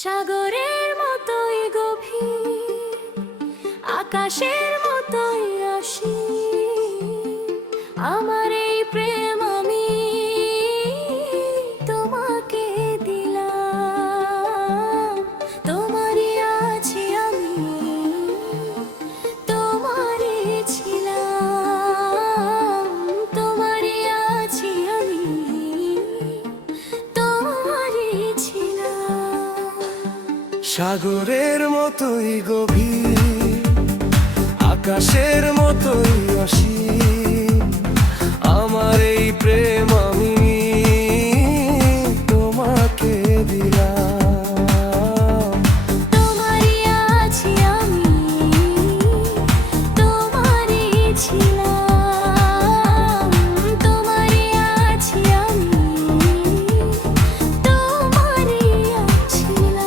সাগরের মতোই গভীর, আকাশের মতোই অসীম। আমার এই প্রেম আমি তোমাকে দিলাম। তোমারই আছি আমি, তোমারই ছিলাম। তোমারই আছি আমি, তোমারই ছিলাম। সাগরের মতোই গভীর, আকাশের মতোই অসীম। আমার এই প্রেম আমি তোমাকে দিলাম। তোমারই আছি আমি, তোমারই ছিলাম। তোমারই আছি আমি, তোমারই ছিলাম।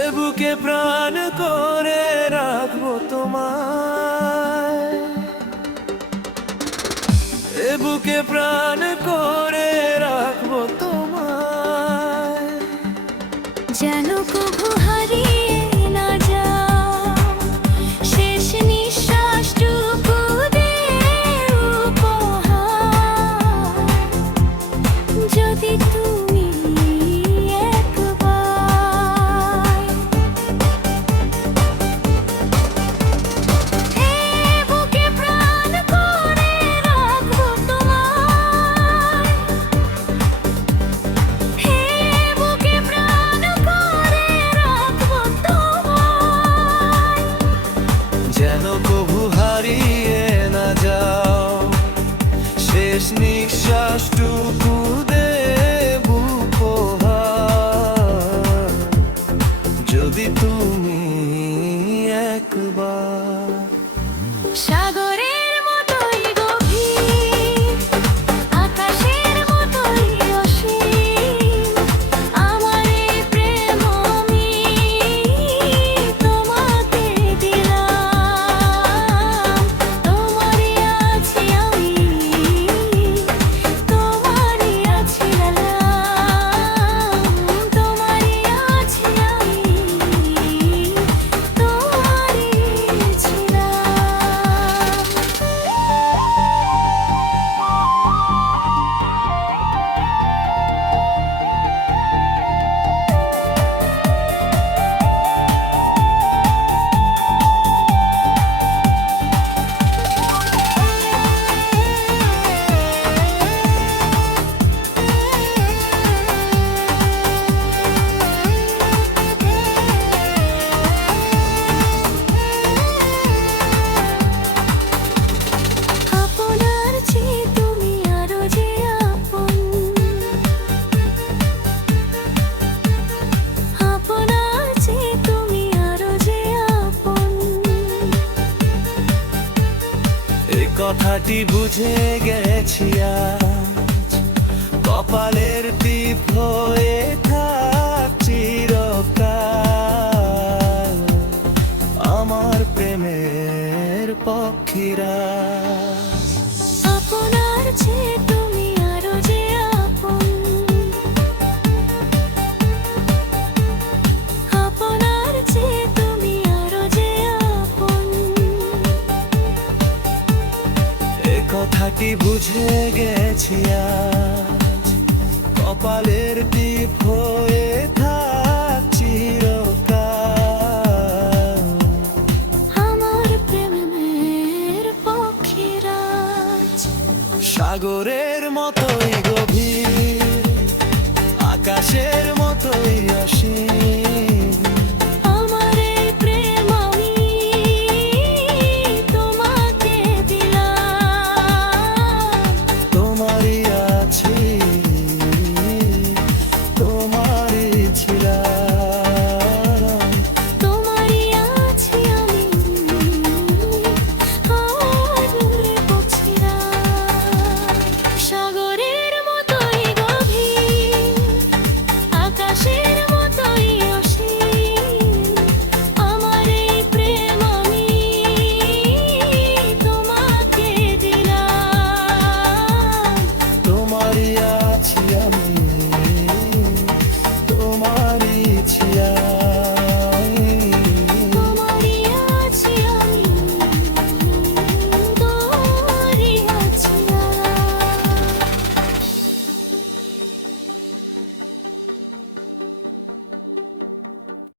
এ বুকে প্রাণ করে রাখবো তোমায়, এ বুকে প্রাণ করে রাখবো তোমায়। যেন কভু হারিয়ে না যাও, শেষ নিঃশ্বাসটুকু দে উপহার। যদি তুমি একবার হে বুকে প্রাণ করে রাখবো তোমায়, হে বুকে প্রাণ করে রাখবো তোমায়। যেন কভু হারিয়ে না যাও, শেষ নিঃশ্বাসটুকু দেব উপহার। যদি তুমি একবার সাগরের মতোই গভীর, আকাশের মতোই অসীম। আমার এই প্রেম আমি তোমাকে দিলাম। তোমারই আছি আমি, তোমারই ছিলাম। তোমারই আছি আমি, তোমারই ছিলাম। আপনার চেয়ে তুমি আরো যে আপন, আপনার চেয়ে তুমি আরো যে আপন। এই কথাটি বুঝে গেছি আজ, কপালের টিপ হয়ে থাক চিরকাল আমার প্রেমের পক্ষীরা। আপনার চেয়ে তুমি আরো যে আপন, আপনার চেয়ে তুমি আরো যে আপন। এ কথাটি বুঝে গেছি আজ, কপালের টিপ হয়ে থাক চিরকাল আমার প্রেমের পক্ষীরাজ। সাগরের মতোই গভীর, আকাশের মতোই অসীম।